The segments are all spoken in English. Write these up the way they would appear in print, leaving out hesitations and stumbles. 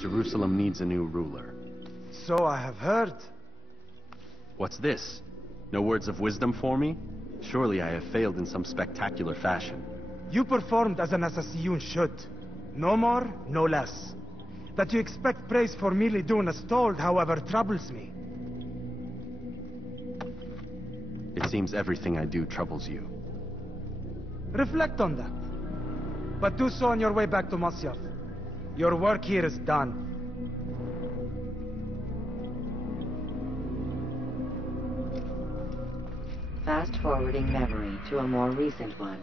Jerusalem needs a new ruler. So I have heard. What's this? No words of wisdom for me? Surely I have failed in some spectacular fashion. You performed as an assassin should. No more, no less. That you expect praise for merely doing as told, however, troubles me. It seems everything I do troubles you. Reflect on that. But do so on your way back to Masyaf. Your work here is done. Fast-forwarding memory to a more recent one.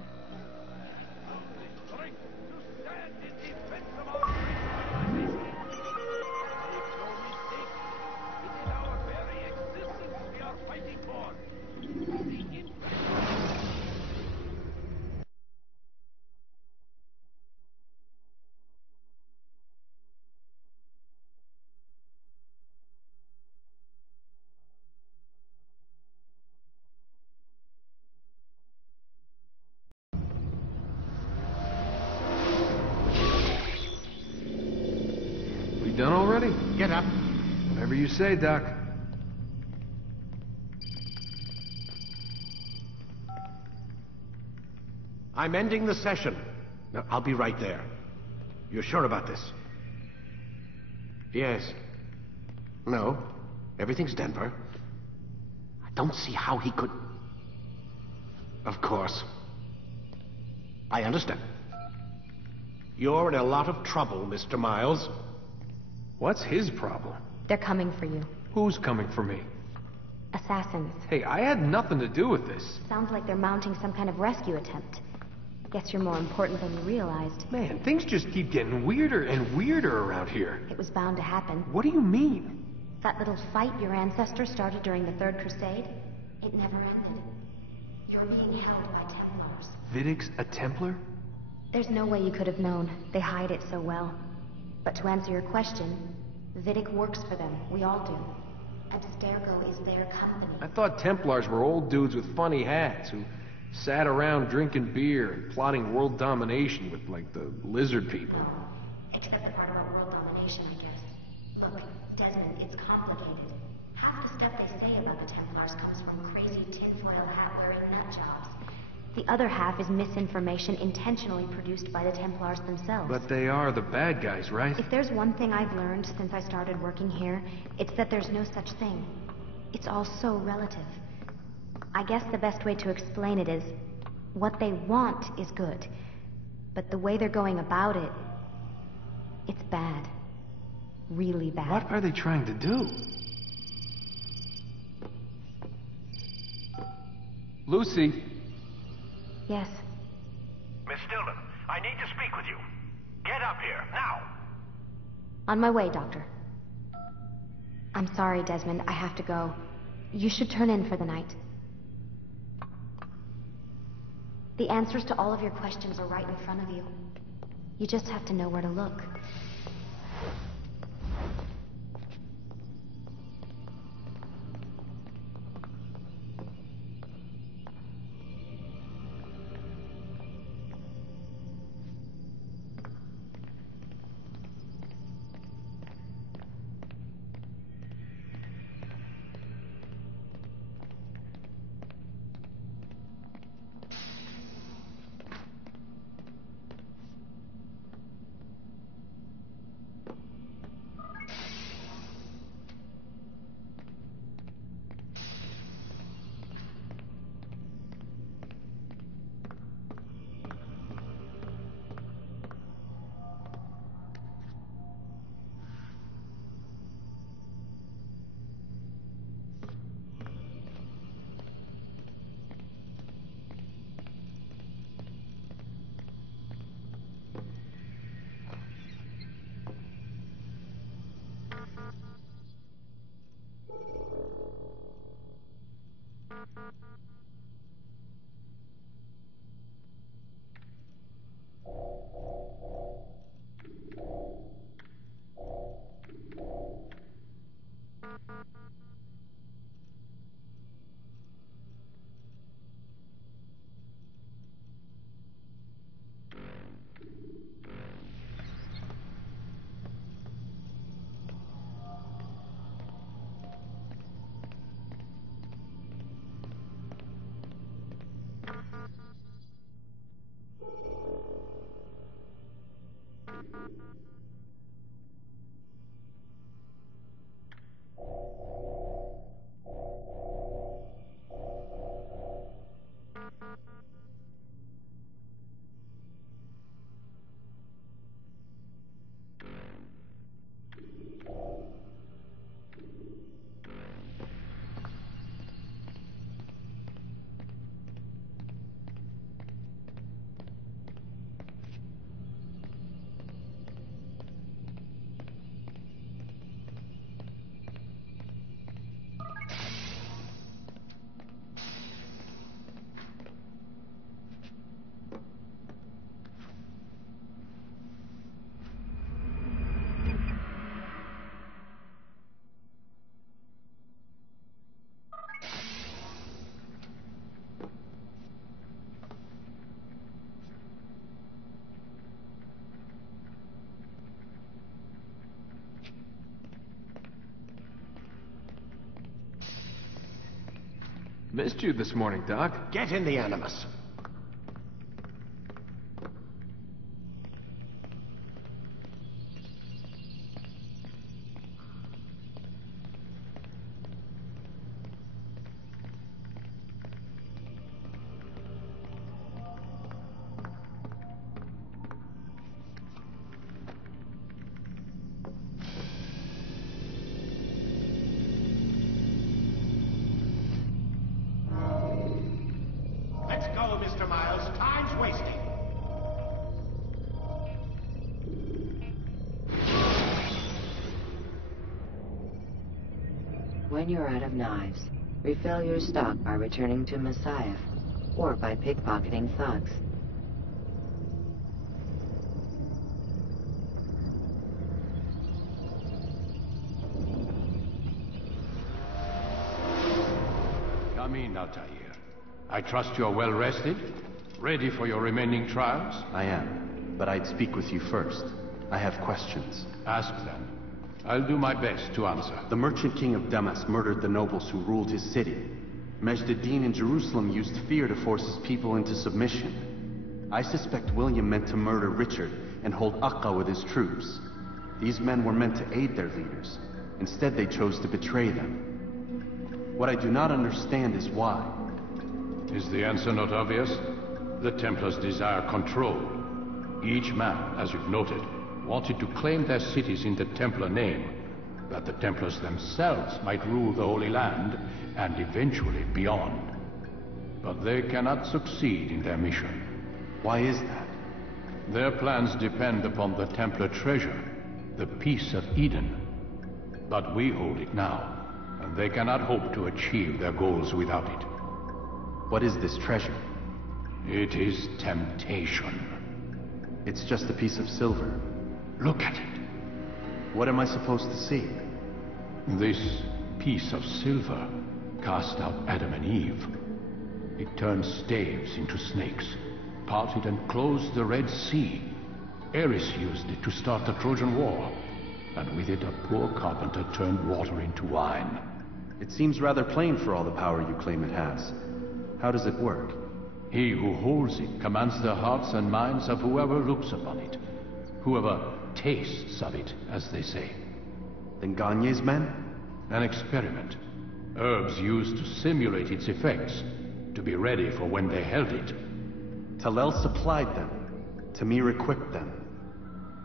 We done already? Get up. Whatever you say, Doc. I'm ending the session. No, I'll be right there. You're sure about this? Yes. No. Everything's Denver. I don't see how he could... Of course. I understand. You're in a lot of trouble, Mr. Miles. What's his problem? They're coming for you. Who's coming for me? Assassins. Hey, I had nothing to do with this. Sounds like they're mounting some kind of rescue attempt. Guess you're more important than you realized. Man, things just keep getting weirder and weirder around here. It was bound to happen. What do you mean? That little fight your ancestors started during the Third Crusade, it never ended. You're being held by Templars. Vidic's a Templar? There's no way you could have known. They hide it so well. But to answer your question, Vidic works for them. We all do. Abstergo is their company. I thought Templars were old dudes with funny hats who sat around drinking beer and plotting world domination with, like, the lizard people. Except the part about world domination, I guess. Look, Desmond, it's complicated. Half the stuff they say about the Templars comes from crazy tinfoil hat-wearing nutjobs. The other half is misinformation intentionally produced by the Templars themselves. But they are the bad guys, right? If there's one thing I've learned since I started working here, it's that there's no such thing. It's all so relative. I guess the best way to explain it is, what they want is good. But the way they're going about it, it's bad. Really bad. What are they trying to do? Lucy? Yes. Miss Stillman, I need to speak with you. Get up here, now! On my way, Doctor. I'm sorry, Desmond. I have to go. You should turn in for the night. The answers to all of your questions are right in front of you. You just have to know where to look. Missed you this morning, Doc. Get in the Animus. Let's go, Mr. Miles. Time's wasting. When you're out of knives, refill your stock by returning to Messiah, or by pickpocketing thugs. Come in, Altair. I trust you're well rested? Ready for your remaining trials? I am, but I'd speak with you first. I have questions. Ask them. I'll do my best to answer. The merchant king of Damas murdered the nobles who ruled his city. Majd ad-Din in Jerusalem used fear to force his people into submission. I suspect William meant to murder Richard and hold Aqqa with his troops. These men were meant to aid their leaders. Instead, they chose to betray them. What I do not understand is why. Is the answer not obvious? The Templars desire control. Each man, as you've noted, wanted to claim their cities in the Templar name, that the Templars themselves might rule the Holy Land, and eventually beyond. But they cannot succeed in their mission. Why is that? Their plans depend upon the Templar treasure, the Peace of Eden. But we hold it now, and they cannot hope to achieve their goals without it. What is this treasure? It is temptation. It's just a piece of silver. Look at it. What am I supposed to see? This piece of silver cast out Adam and Eve. It turned staves into snakes, parted and closed the Red Sea. Ares used it to start the Trojan War, and with it a poor carpenter turned water into wine. It seems rather plain for all the power you claim it has. How does it work? He who holds it commands the hearts and minds of whoever looks upon it. Whoever tastes of it, as they say. Then Gagne's men? An experiment. Herbs used to simulate its effects, to be ready for when they held it. Talel supplied them. Tamir equipped them.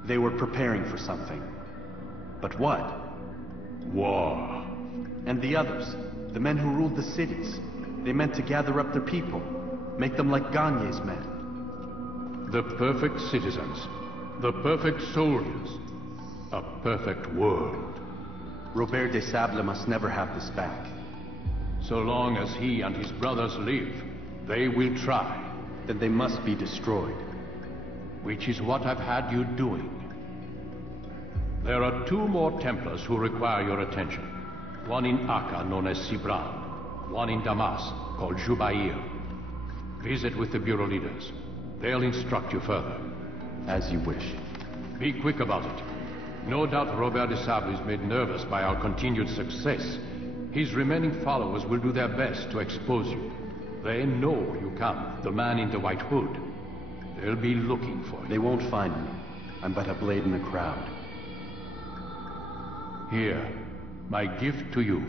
They were preparing for something. But what? War. And the others, the men who ruled the cities, they meant to gather up their people, make them like Gagne's men. The perfect citizens, the perfect soldiers, a perfect world. Robert de Sable must never have this back. So long as he and his brothers live, they will try. Then they must be destroyed. Which is what I've had you doing. There are 2 more Templars who require your attention. One in Aqqa, known as Sibran. One in Damas, called Jubair. Visit with the Bureau leaders. They'll instruct you further. As you wish. Be quick about it. No doubt Robert de Sable is made nervous by our continued success. His remaining followers will do their best to expose you. They know you come, the man in the white hood. They'll be looking for you. They won't find me. I'm but a blade in the crowd. Here, my gift to you.